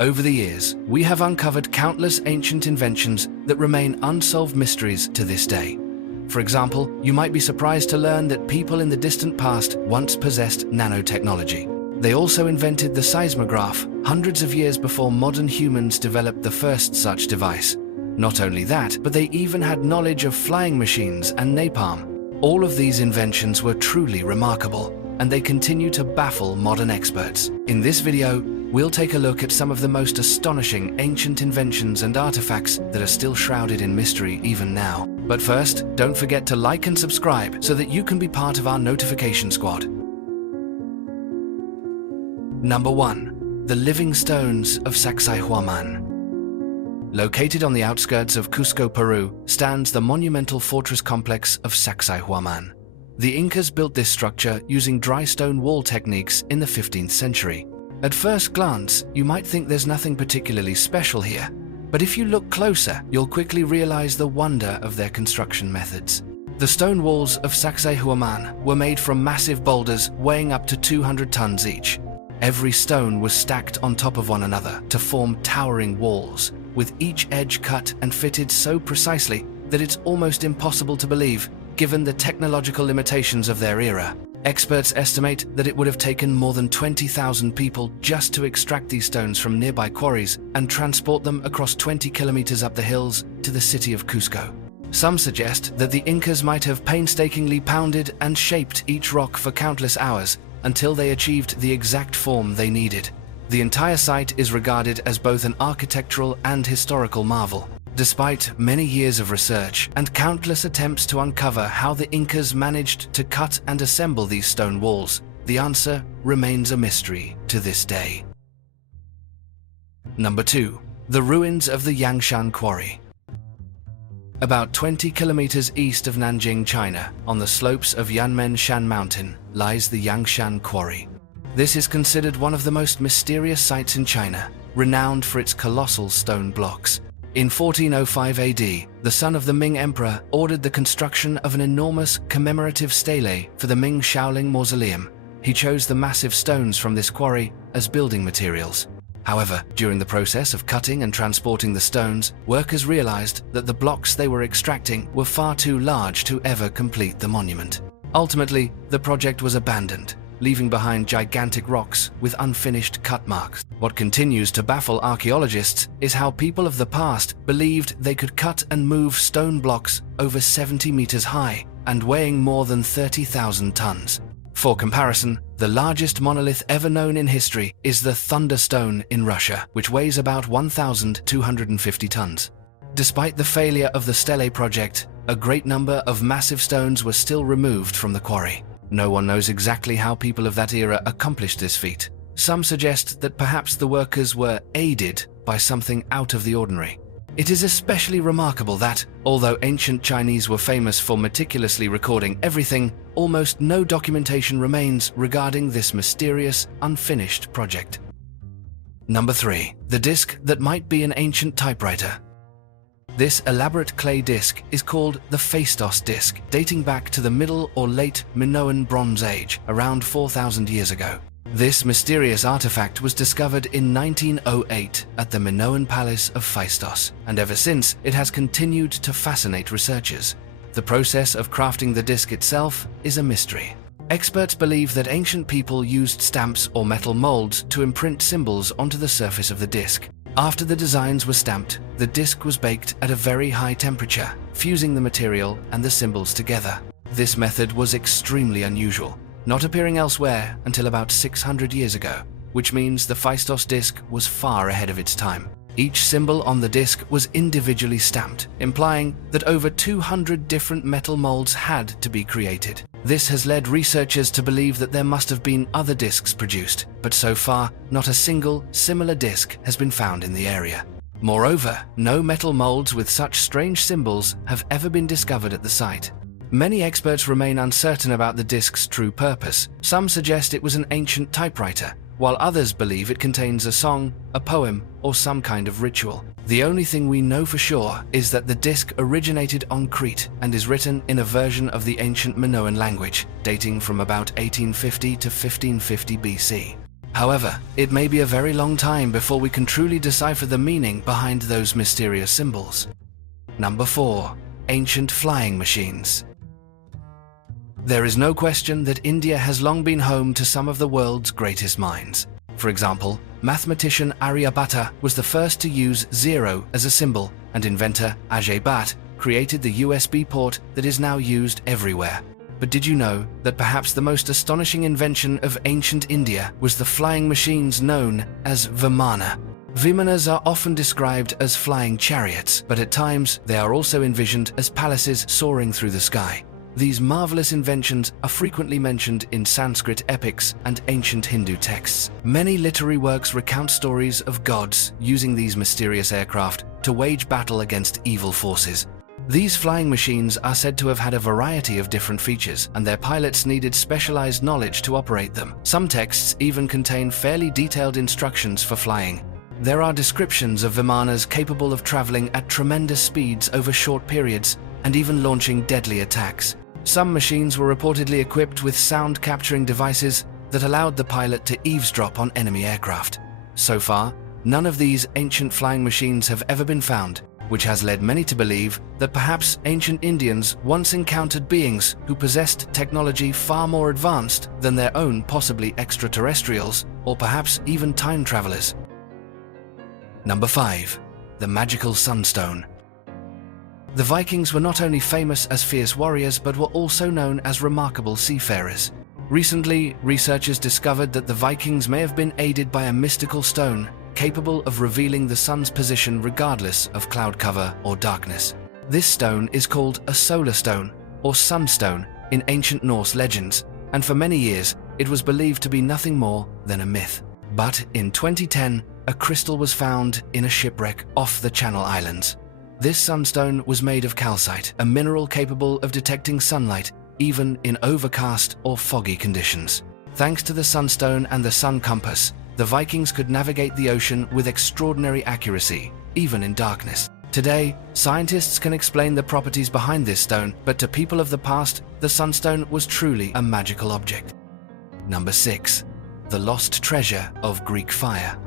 Over the years, we have uncovered countless ancient inventions that remain unsolved mysteries to this day. For example, you might be surprised to learn that people in the distant past once possessed nanotechnology. They also invented the seismograph hundreds of years before modern humans developed the first such device. Not only that, but they even had knowledge of flying machines and napalm. All of these inventions were truly remarkable, and they continue to baffle modern experts. In this video, we'll take a look at some of the most astonishing ancient inventions and artifacts that are still shrouded in mystery even now. But first, don't forget to like and subscribe so that you can be part of our notification squad. Number 1. The Living Stones of Sacsayhuamán. Located on the outskirts of Cusco, Peru, stands the monumental fortress complex of Sacsayhuamán. The Incas built this structure using dry stone wall techniques in the 15th century. At first glance, you might think there's nothing particularly special here, but if you look closer, you'll quickly realize the wonder of their construction methods. The stone walls of Sacsayhuamán were made from massive boulders weighing up to 200 tons each. Every stone was stacked on top of one another to form towering walls, with each edge cut and fitted so precisely that it's almost impossible to believe, given the technological limitations of their era. Experts estimate that it would have taken more than 20,000 people just to extract these stones from nearby quarries and transport them across 20 kilometers up the hills to the city of Cusco. Some suggest that the Incas might have painstakingly pounded and shaped each rock for countless hours until they achieved the exact form they needed. The entire site is regarded as both an architectural and historical marvel. Despite many years of research and countless attempts to uncover how the Incas managed to cut and assemble these stone walls, the answer remains a mystery to this day. Number 2. The ruins of the Yangshan Quarry. About 20 kilometers east of Nanjing, China, on the slopes of Yangshan Mountain, lies the Yangshan Quarry. This is considered one of the most mysterious sites in China, renowned for its colossal stone blocks. In 1405 AD, the son of the Ming Emperor ordered the construction of an enormous commemorative stele for the Ming Shaoling Mausoleum. He chose the massive stones from this quarry as building materials. However, during the process of cutting and transporting the stones, workers realized that the blocks they were extracting were far too large to ever complete the monument. Ultimately, the project was abandoned, leaving behind gigantic rocks with unfinished cut marks. What continues to baffle archaeologists is how people of the past believed they could cut and move stone blocks over 70 meters high and weighing more than 30,000 tons. For comparison, the largest monolith ever known in history is the Thunderstone in Russia, which weighs about 1,250 tons. Despite the failure of the Stele project, a great number of massive stones were still removed from the quarry. No one knows exactly how people of that era accomplished this feat. Some suggest that perhaps the workers were aided by something out of the ordinary. It is especially remarkable that, although ancient Chinese were famous for meticulously recording everything, almost no documentation remains regarding this mysterious, unfinished project. Number 3. The disc that might be an ancient typewriter. This elaborate clay disc is called the Phaistos Disc, dating back to the Middle or Late Minoan Bronze Age, around 4,000 years ago. This mysterious artifact was discovered in 1908 at the Minoan Palace of Phaistos, and ever since it has continued to fascinate researchers. The process of crafting the disc itself is a mystery. Experts believe that ancient people used stamps or metal molds to imprint symbols onto the surface of the disc. After the designs were stamped, the disc was baked at a very high temperature, fusing the material and the symbols together. This method was extremely unusual, not appearing elsewhere until about 600 years ago, which means the Phaistos disc was far ahead of its time. Each symbol on the disc was individually stamped, implying that over 200 different metal molds had to be created. This has led researchers to believe that there must have been other discs produced, but so far, not a single similar disc has been found in the area. Moreover, no metal molds with such strange symbols have ever been discovered at the site. Many experts remain uncertain about the disc's true purpose. Some suggest it was an ancient typewriter, while others believe it contains a song, a poem, or some kind of ritual. The only thing we know for sure is that the disc originated on Crete and is written in a version of the ancient Minoan language, dating from about 1850 to 1550 BC. However, it may be a very long time before we can truly decipher the meaning behind those mysterious symbols. Number 4. Ancient flying machines. There is no question that India has long been home to some of the world's greatest minds. For example, mathematician Aryabhatta was the first to use zero as a symbol, and inventor Ajay Bhatt created the USB port that is now used everywhere. But did you know that perhaps the most astonishing invention of ancient India was the flying machines known as Vimana? Vimanas are often described as flying chariots, but at times they are also envisioned as palaces soaring through the sky. These marvelous inventions are frequently mentioned in Sanskrit epics and ancient Hindu texts. Many literary works recount stories of gods using these mysterious aircraft to wage battle against evil forces. These flying machines are said to have had a variety of different features, and their pilots needed specialized knowledge to operate them. Some texts even contain fairly detailed instructions for flying. There are descriptions of Vimanas capable of traveling at tremendous speeds over short periods and even launching deadly attacks. Some machines were reportedly equipped with sound-capturing devices that allowed the pilot to eavesdrop on enemy aircraft. So far, none of these ancient flying machines have ever been found, which has led many to believe that perhaps ancient Indians once encountered beings who possessed technology far more advanced than their own, possibly extraterrestrials, or perhaps even time travelers. Number 5. The magical sunstone. The Vikings were not only famous as fierce warriors, but were also known as remarkable seafarers. Recently, researchers discovered that the Vikings may have been aided by a mystical stone capable of revealing the sun's position regardless of cloud cover or darkness. This stone is called a solar stone, or sunstone, in ancient Norse legends, and for many years it was believed to be nothing more than a myth. But in 2010, a crystal was found in a shipwreck off the Channel Islands. This sunstone was made of calcite, a mineral capable of detecting sunlight, even in overcast or foggy conditions. Thanks to the sunstone and the sun compass, the Vikings could navigate the ocean with extraordinary accuracy, even in darkness. Today, scientists can explain the properties behind this stone, but to people of the past, the sunstone was truly a magical object. Number 6. The lost treasure of Greek fire.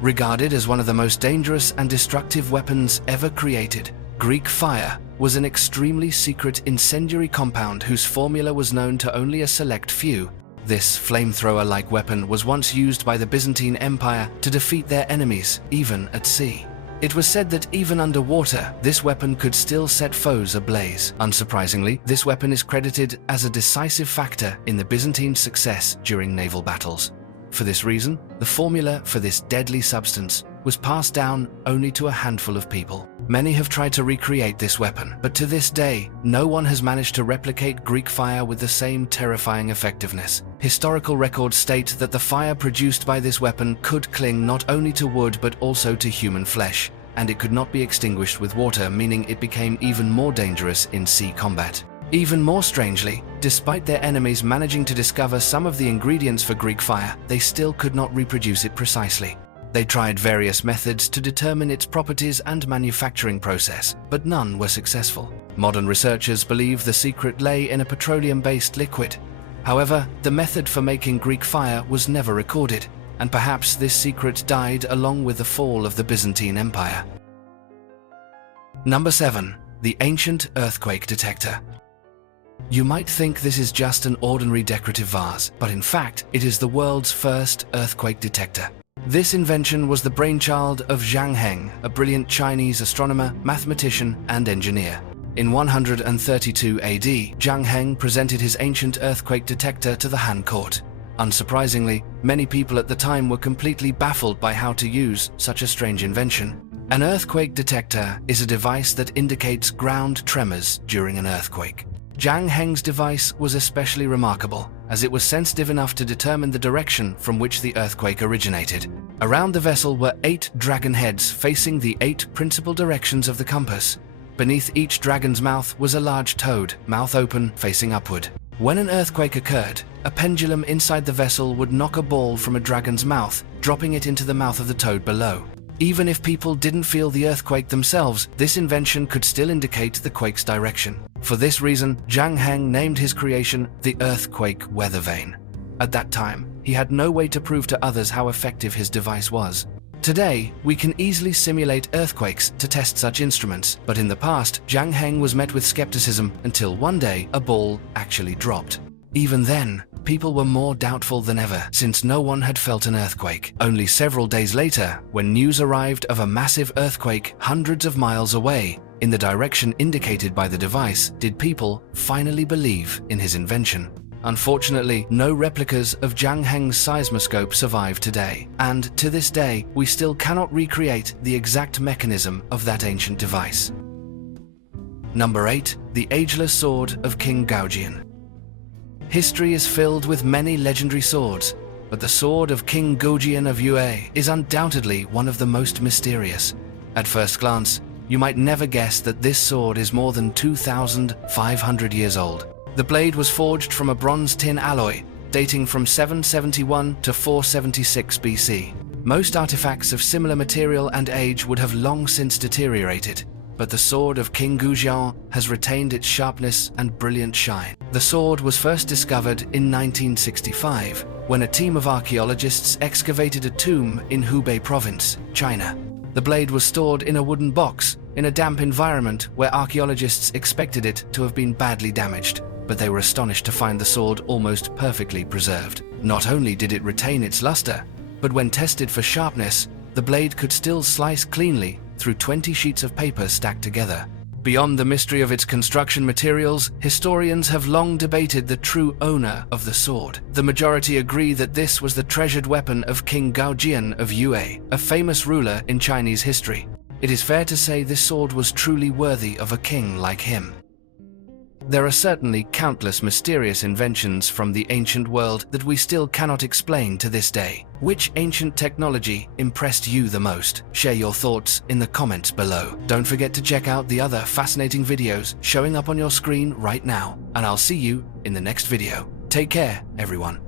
Regarded as one of the most dangerous and destructive weapons ever created, Greek fire was an extremely secret incendiary compound whose formula was known to only a select few. This flamethrower-like weapon was once used by the Byzantine Empire to defeat their enemies, even at sea. It was said that even underwater, this weapon could still set foes ablaze. Unsurprisingly, this weapon is credited as a decisive factor in the Byzantine success during naval battles. For this reason, the formula for this deadly substance was passed down only to a handful of people. Many have tried to recreate this weapon, but to this day, no one has managed to replicate Greek fire with the same terrifying effectiveness. Historical records state that the fire produced by this weapon could cling not only to wood but also to human flesh, and it could not be extinguished with water, meaning it became even more dangerous in sea combat. Even more strangely, despite their enemies managing to discover some of the ingredients for Greek fire, they still could not reproduce it precisely. They tried various methods to determine its properties and manufacturing process, but none were successful. Modern researchers believe the secret lay in a petroleum-based liquid. However, the method for making Greek fire was never recorded, and perhaps this secret died along with the fall of the Byzantine Empire. Number 7. The ancient earthquake detector. You might think this is just an ordinary decorative vase, but in fact, it is the world's first earthquake detector. This invention was the brainchild of Zhang Heng, a brilliant Chinese astronomer, mathematician, and engineer. In 132 AD, Zhang Heng presented his ancient earthquake detector to the Han court. Unsurprisingly, many people at the time were completely baffled by how to use such a strange invention. An earthquake detector is a device that indicates ground tremors during an earthquake. Zhang Heng's device was especially remarkable, as it was sensitive enough to determine the direction from which the earthquake originated. Around the vessel were 8 dragon heads facing the 8 principal directions of the compass. Beneath each dragon's mouth was a large toad, mouth open, facing upward. When an earthquake occurred, a pendulum inside the vessel would knock a ball from a dragon's mouth, dropping it into the mouth of the toad below. Even if people didn't feel the earthquake themselves, this invention could still indicate the quake's direction. For this reason, Zhang Heng named his creation the earthquake weather vane. At that time, he had no way to prove to others how effective his device was. Today, we can easily simulate earthquakes to test such instruments, but in the past, Zhang Heng was met with skepticism until one day a ball actually dropped. Even then, people were more doubtful than ever, since no one had felt an earthquake. Only several days later, when news arrived of a massive earthquake hundreds of miles away, in the direction indicated by the device, did people finally believe in his invention. Unfortunately, no replicas of Zhang Heng's seismoscope survive today, and to this day, we still cannot recreate the exact mechanism of that ancient device. Number 8. The ageless sword of King Goujian. History is filled with many legendary swords, but the sword of King Goujian of Yue is undoubtedly one of the most mysterious. At first glance, you might never guess that this sword is more than 2,500 years old. The blade was forged from a bronze-tin alloy, dating from 771 to 476 BC. Most artifacts of similar material and age would have long since deteriorated, but the sword of King Goujian has retained its sharpness and brilliant shine. The sword was first discovered in 1965, when a team of archaeologists excavated a tomb in Hubei province, China. The blade was stored in a wooden box, in a damp environment where archaeologists expected it to have been badly damaged, but they were astonished to find the sword almost perfectly preserved. Not only did it retain its luster, but when tested for sharpness, the blade could still slice cleanly through 20 sheets of paper stacked together. Beyond the mystery of its construction materials, historians have long debated the true owner of the sword. The majority agree that this was the treasured weapon of King Goujian of Yue, a famous ruler in Chinese history. It is fair to say this sword was truly worthy of a king like him. There are certainly countless mysterious inventions from the ancient world that we still cannot explain to this day. Which ancient technology impressed you the most? Share your thoughts in the comments below. Don't forget to check out the other fascinating videos showing up on your screen right now, and I'll see you in the next video. Take care, everyone.